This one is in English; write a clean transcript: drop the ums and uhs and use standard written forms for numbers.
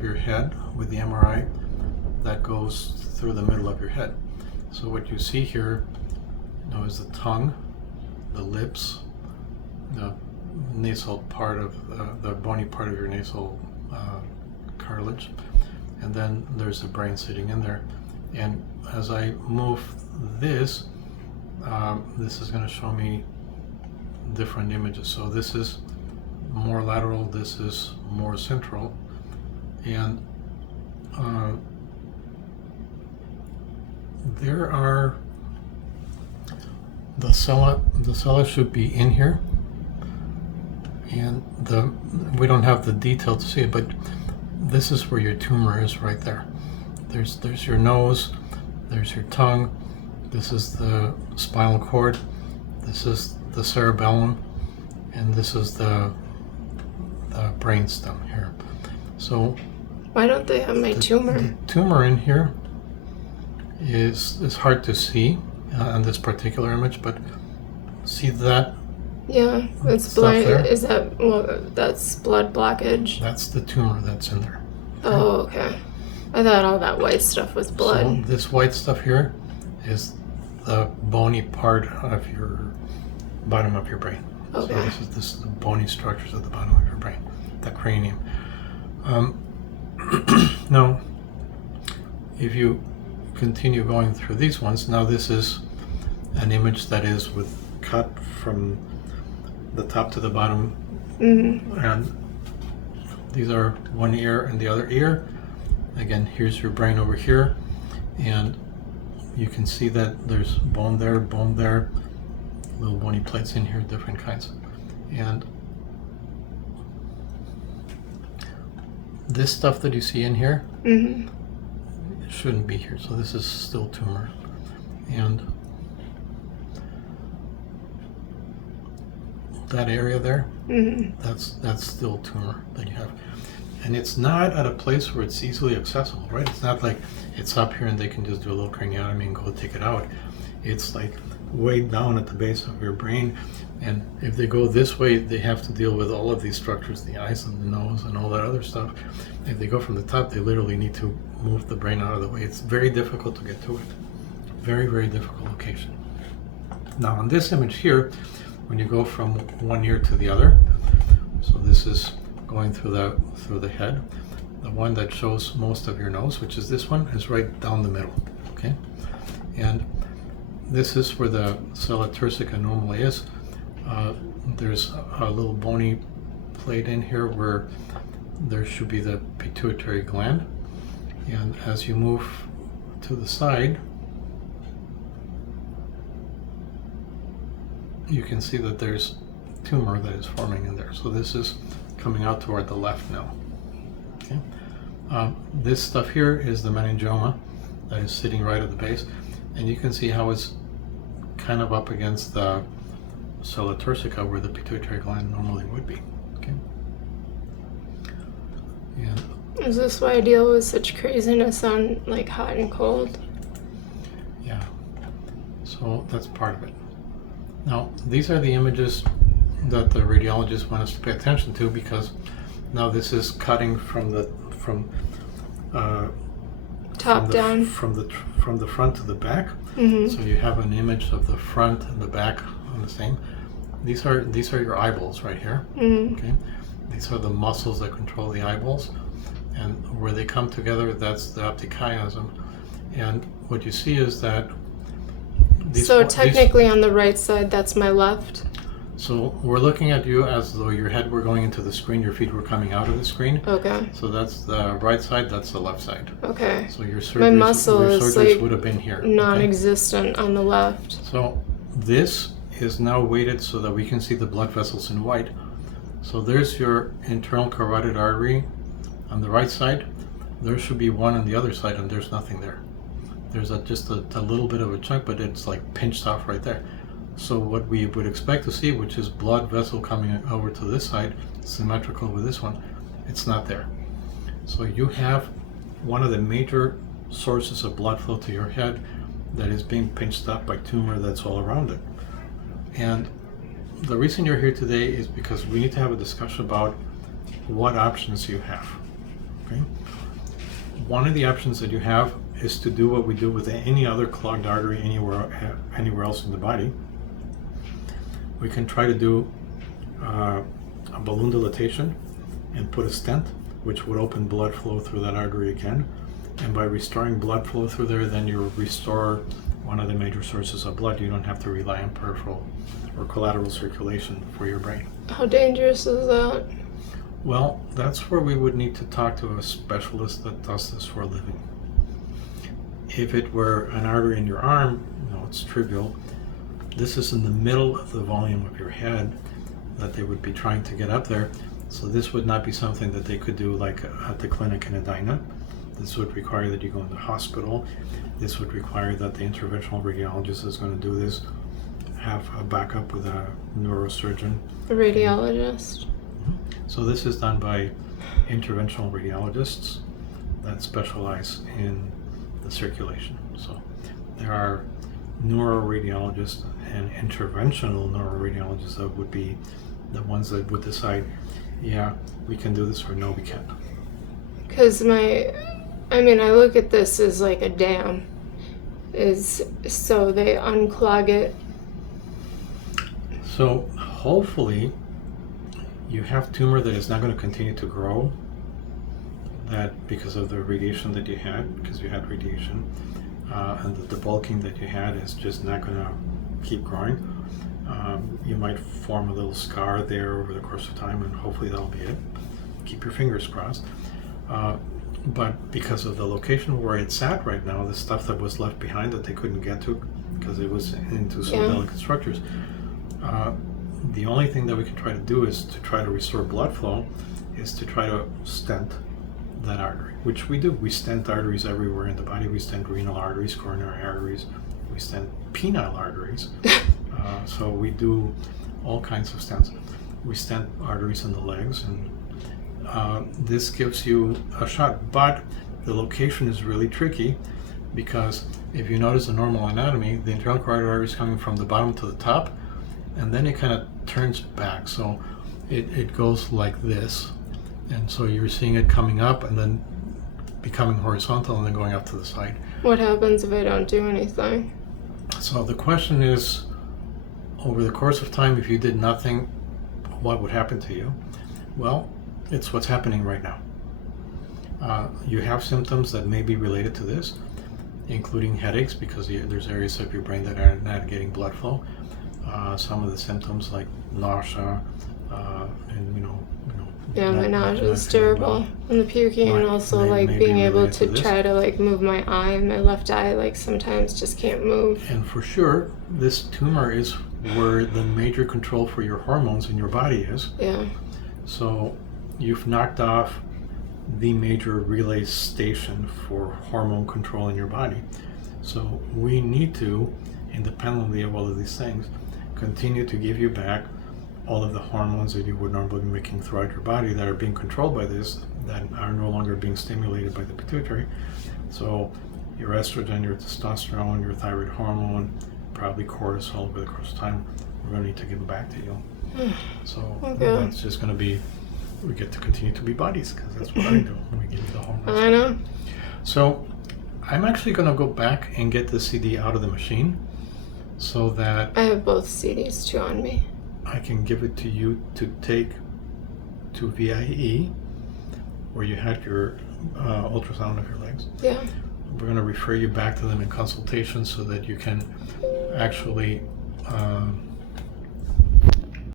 of your head with the MRI that goes through the middle of your head. So what you see here, is the tongue, the lips, the nasal part of the bony part of your nasal cartilage, and then there's the brain sitting in there. And as I move this, this is going to show me different images. So this is more lateral, this is more central, and there are the cella should be in here, and we don't have the detail to see it, but this is where your tumor is right there. There's your nose, there's your tongue, this is the spinal cord, this is the cerebellum, and this is the brainstem here. So why don't they have my tumor? The tumor in here is hard to see on this particular image, but see that? Yeah, it's blood. Is that, well, that's blood blockage? That's the tumor that's in there. Okay. Oh, okay. I thought all that white stuff was blood. So this white stuff here is the bony part of your bottom of your brain. Okay. So this is the bony structures at the bottom of your brain, the cranium. Now, if you continue going through these ones, now this is an image that is cut from the top to the bottom, and these are one ear and the other ear. Again, here's your brain over here, and you can see that there's bone there, little bony plates in here, different kinds. And this stuff that you see in here shouldn't be here, so this is still tumor. And that area there, that's still tumor that you have. And it's not at a place where it's easily accessible, right? It's not like it's up here and they can just do a little craniotomy and go take it out. It's like way down at the base of your brain, and if they go this way, they have to deal with all of these structures, the eyes and the nose and all that other stuff. If they go from the top, they literally need to move the brain out of the way. It's very difficult to get to it. Very, very difficult location. Now on this image here, when you go from one ear to the other, so this is going through the head, the one that shows most of your nose, which is this one, is right down the middle, okay? And this is where the sella turcica normally is. There's a little bony plate in here where there should be the pituitary gland, and as you move to the side, you can see that there's tumor that is forming in there. So this is coming out toward the left now. Okay. This stuff here is the menengioma that is sitting right at the base, and you can see how it's kind of up against the sella turcica where the pituitary gland normally would be. Okay. And is this why I deal with such craziness on like hot and cold? Yeah. So that's part of it. Now, these are the images that the radiologists want us to pay attention to, because now this is cutting from the front to the back. So you have an image of the front and the back on the same. These are your eyeballs right here. Okay, these are the muscles that control the eyeballs, and where they come together, that's the optic chiasm. And what you see is that technically on the right side, that's my left. So we're looking at you as though your head were going into the screen, your feet were coming out of the screen. Okay. So that's the right side, that's the left side. Okay. So your surgeries would have been here. Non-existent on the left. So this is now weighted so that we can see the blood vessels in white. So there's your internal carotid artery on the right side. There should be one on the other side, and there's nothing there. There's just a little bit of a chunk, but it's like pinched off right there. So what we would expect to see, which is blood vessel coming over to this side, symmetrical with this one, it's not there. So you have one of the major sources of blood flow to your head that is being pinched up by tumor that's all around it. And the reason you're here today is because we need to have a discussion about what options you have. Okay? one of the options that you have is to do what we do with any other clogged artery anywhere else in the body. We can try to do a balloon dilatation and put a stent, which would open blood flow through that artery again. And by restoring blood flow through there, then you restore one of the major sources of blood. You don't have to rely on peripheral or collateral circulation for your brain. How dangerous is that? Well, that's where we would need to talk to a specialist that does this for a living. If it were an artery in your arm, it's trivial. This is in the middle of the volume of your head that they would be trying to get up there. So this would not be something that they could do like at the clinic in Edina. This would require that you go in the hospital. This would require that the interventional radiologist is going to do this, have a backup with a neurosurgeon. A radiologist? So this is done by interventional radiologists that specialize in the circulation. So there are neuroradiologists and interventional neuroradiologists that would be the ones that would decide, yeah, we can do this, or no, we can't. Because I look at this as like a dam. So they unclog it. So hopefully you have tumor that is not going to continue to grow, that because of the radiation that you had, because you had radiation, and the bulking that you had is just not going to keep growing. You might form a little scar there over the course of time, and hopefully that'll be it. Keep your fingers crossed. But because of the location where it's at right now, the stuff that was left behind that they couldn't get to because it was into so delicate structures, the only thing that we can try to do is to try to restore blood flow, is to try to stent that artery, which we do. We stent arteries everywhere in the body. We stent renal arteries, coronary arteries, we stent penile arteries. So we do all kinds of stents. We stent arteries in the legs, and this gives you a shot. But the location is really tricky, because if you notice the normal anatomy, the internal carotid artery is coming from the bottom to the top, and then it kind of turns back. So it goes like this. And so you're seeing it coming up and then becoming horizontal and then going up to the side. What happens if I don't do anything? So the question is, over the course of time, if you did nothing, what would happen to you? Well, it's what's happening right now. You have symptoms that may be related to this, including headaches, because there's areas of your brain that are not getting blood flow. Some of the symptoms like nausea, and yeah, my nausea is terrible, and the puking, and also like being able to try to like move my eye, and my left eye like sometimes just can't move. And for sure, this tumor is where the major control for your hormones in your body is. Yeah. So you've knocked off the major relay station for hormone control in your body. So we need to, independently of all of these things, continue to give you back all of the hormones that you would normally be making throughout your body that are being controlled by this, that are no longer being stimulated by the pituitary. So your estrogen, your testosterone, your thyroid hormone, probably cortisol over the course of time, we're going to need to give them back to you. So that's just going to be, we get to continue to be bodies, because that's what I do. We give you the hormones. I know. So I'm actually going to go back and get the CD out of the machine so that I have both CDs too on me. I can give it to you to take to VIE, where you had your ultrasound of your legs. Yeah. We're going to refer you back to them in consultation so that you can actually